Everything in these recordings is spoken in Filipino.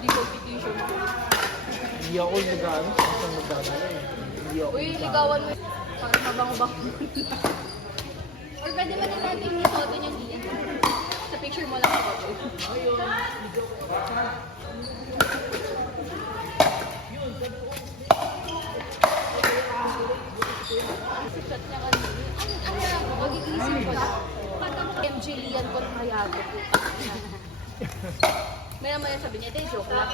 hindi competition. Hindi ako nag-ano, saan magdadala eh. Hindi ako. Uy, ligawan mo. Para mabango-bango. Or pwede ba din natin isuotin yung diyan? Sa picture mo lang ako. Ayun. Shot niya kanina. Ano? Mag-iisip ko na. MJ Lian ko kaya ito. May naman yung sabi niya, ito joke lang.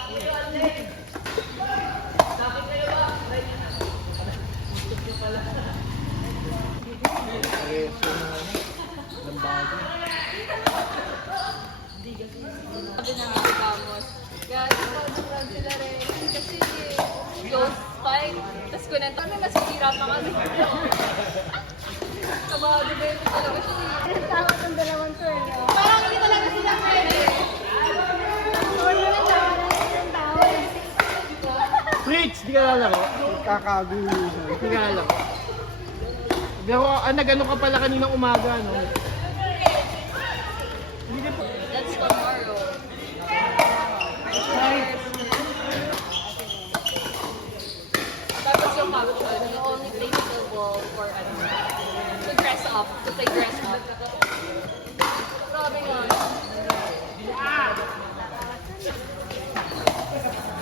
Preso na ng bago. Sabi na nga si Kamos, guys, pag sila rin. Kasi ghost fight. Tapos kung nanta, may masisira pa kami. Kabado ba ito talaga siya? Tawag ang dalawang to eh. Parang hindi talaga sila pwede. Fritz, di ka lalaro? Kakagulo. Di ka lalaro. Pero nag-ano ka pala kaninang umaga, no? That's tomorrow. Tapos yung caption, you only play pickleball for to dress up, to play dress up. Grabe nga.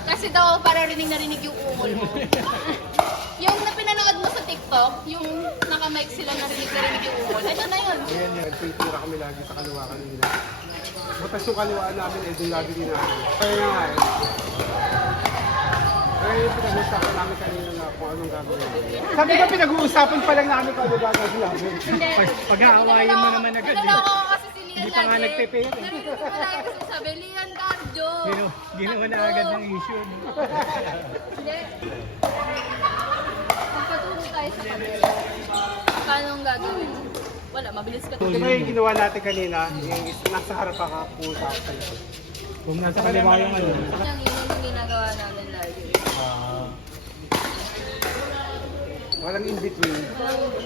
Kasi daw pararinig narinig yung ungol mo. Yung na pinanood mo sa TikTok, yung naka-mic sila narinig yung ungol. Ito na yun. Ayan yan, titira kami lagi sa kaliwa kanina. Butas yung kaliwaan namin, eh, doon lagi din namin. Kaya nga eh. Kaya yung pinag-uusapan namin kanina na kung anong gagawin namin. Sabi ko pinag-uusapan pa lang namin kung anong gagawin namin. Pag-aawayan mo naman agad. Ano ako kasi si Lian Hindi pa nga lagi. nagpe-pay. Narinig ko lagi kasi sabi, Lian Cardio. Ginawa na agad ng issue. Hindi. Magpatulong tayo sa kanila. Paano ang gagawin? Wala, mabilis ka. Ito ba yung ginawa natin kanina? Yung nasa harap ka pumunta ako sa'yo. Kung nasa kaliwa yung ano. Yan yung ginagawa namin lagi. Walang in-between.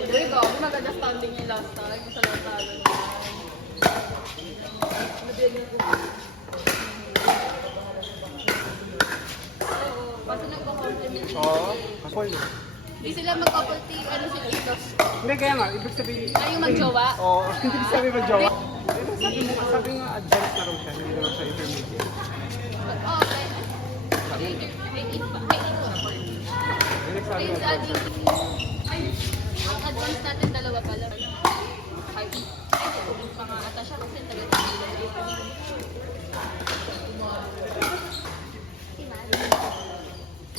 Uy, ko, maganda standing yung last time. Sa last time. Oo, kasi nagpa-compliment sila. Oo, kapol. Hindi sila mag-couple ano sila dito. Hindi, kaya nga, ibig sabihin... Ay, yung mag-jowa? Oo, hindi sabi mag-jowa. Sabi nga, advanced na raw siya, hindi naman siya intermediate. Oo, okay. May eat pa. May eat pa. Yung nagsabi Ay, nga, sa ating... Ang advance natin dalawa pala. Ay, pangangata siya kasi taga-taga.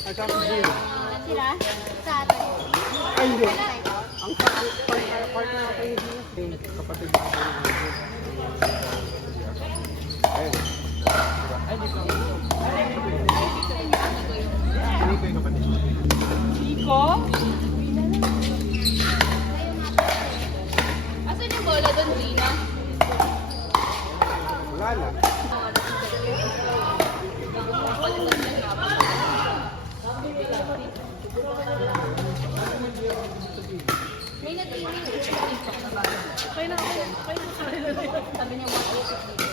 ay tapos din. Sila? Sa atin. Ay, hindi. Ang partner natin hindi. Kapatid natin. Ayun. Ay, di ka. Hindi ko yung kapatid. Nico? Asan yung bola doon, Gina? Wala na. May nag-email sa TikTok na ba? Kaya na ako. Sabi niya, 180.